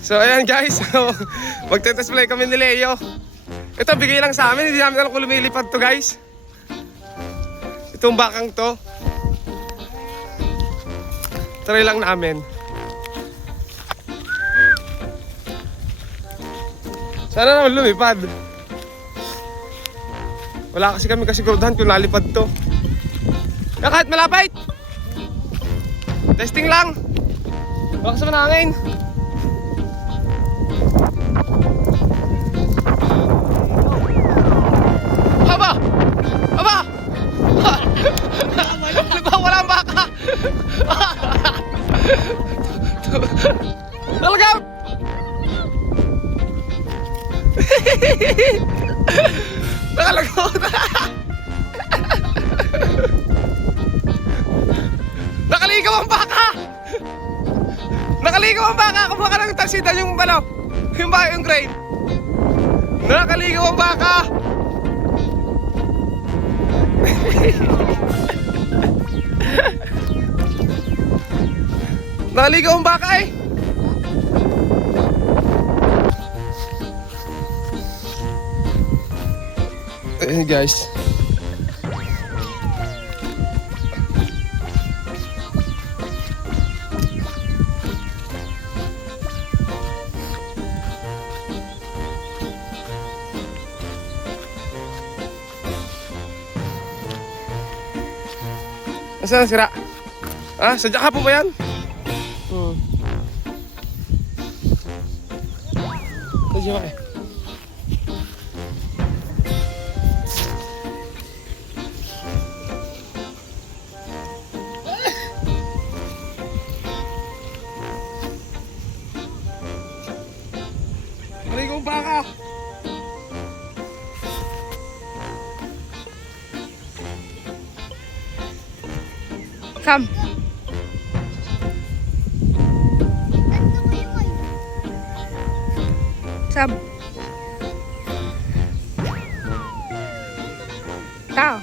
So ayan guys, magte-test play kami ni Leo. Ito bigay lang sa amin, hindi namin alam kung lumilipad to guys. Itong bakang to, try lang namin. Sana naman lumipad. Wala kasi kami kasiguraduhan kung lalipad to. Kaya kahit malapit, testing lang. Bakas naman hangin. Aba! Aba! Wala ang baka! Talaga! Nakalagot! Nakaligaw ang baka! Nakaligaw ang baka! Kumuha ka ng taksidan yung yung grain. Nakaligaw ang baka! Nakaligaw ang baka eh! Eh guys, nasaan sira? Ah, sadya ka po ba yan? Sadya ka eh. Maligong baka! Come. Sam. Tao.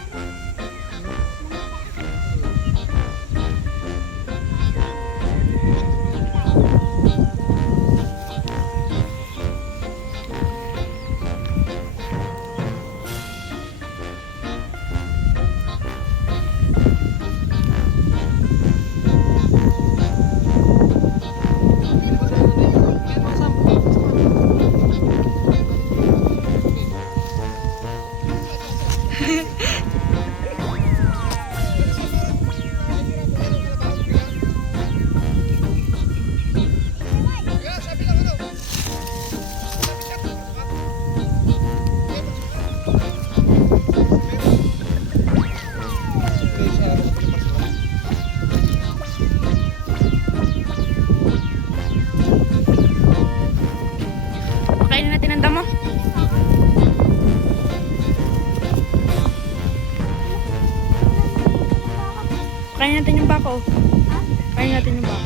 Pakainin natin ang damo. Pakainin natin yung bako. Pakainin natin yung bako.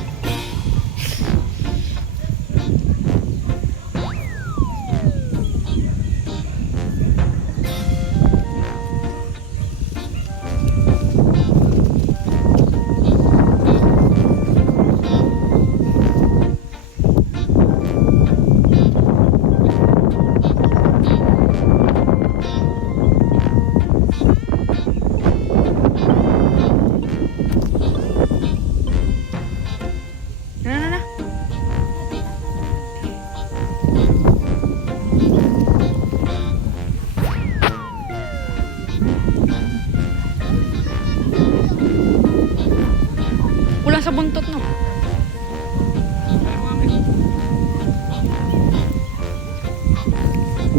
Kulang sa buntot, no?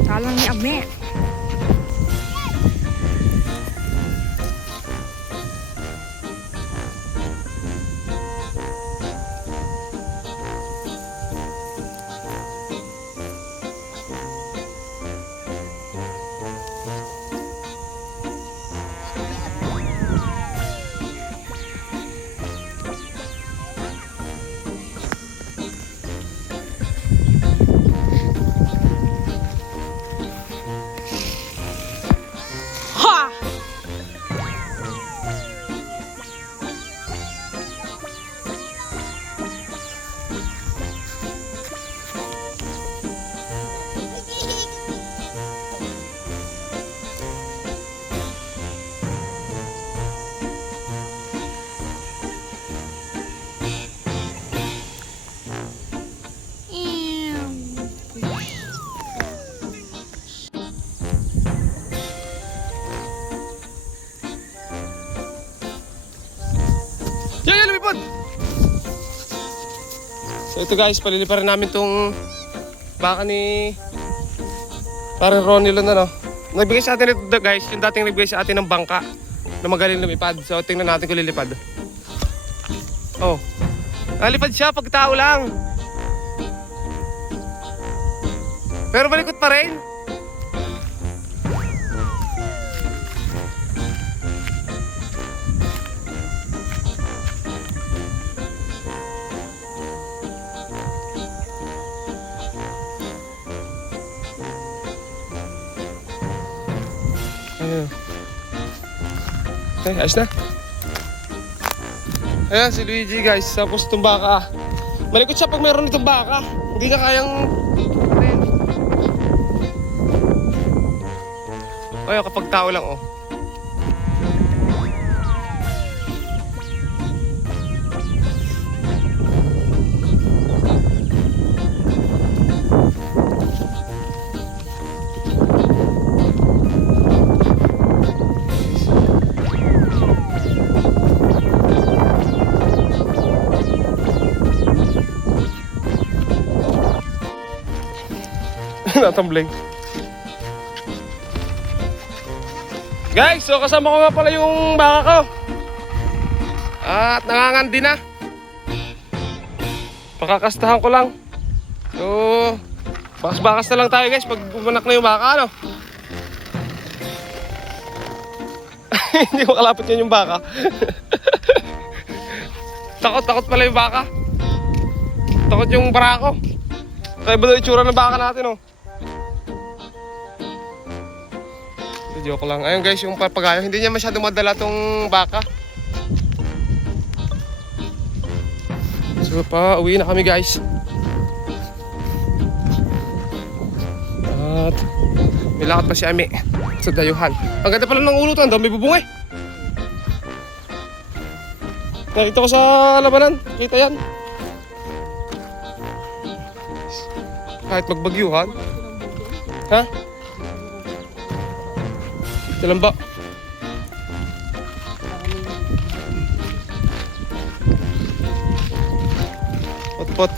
Talang ni Ame. So ito guys, paliliparin namin tong baka ni parang Ronnie no. Nagbigay sa atin ito guys, yung dating nagbigay sa atin ng bangka na magaling lumipad. So tingnan natin kung lilipad. Oh, nalipad siya pag tao lang. Pero balikot pa rin. Ayun. Okay, ayos na. Ayan si Luigi guys, tapos itong baka. Malikot siya pag mayroon itong baka. Hindi niya kayang... Ayun, kapag tao lang oh. Natambling. Guys, so kasama ko nga pala yung baka ko. At nangangandi na. Pakakastahan ko lang. So, bakas-bakas na lang tayo guys pag bumanak na yung baka, ano? Hindi ko kalapit yun yung baka. Takot pala yung baka. Takot yung barako. Kaya ba daw itsura ng baka natin, oh? Joke lang. Ayun guys, yung papagayo, hindi niya masyadong madala tong baka. So pa, uwi na kami guys. At may lakad pa si Ami sa dayuhan. Ang ganda pala ng ulo to, ang dami bubungay. Nakita ko sa labanan, kita yan. Kahit magbagyuhan. Ha? Ito lang ba? Pot-pot.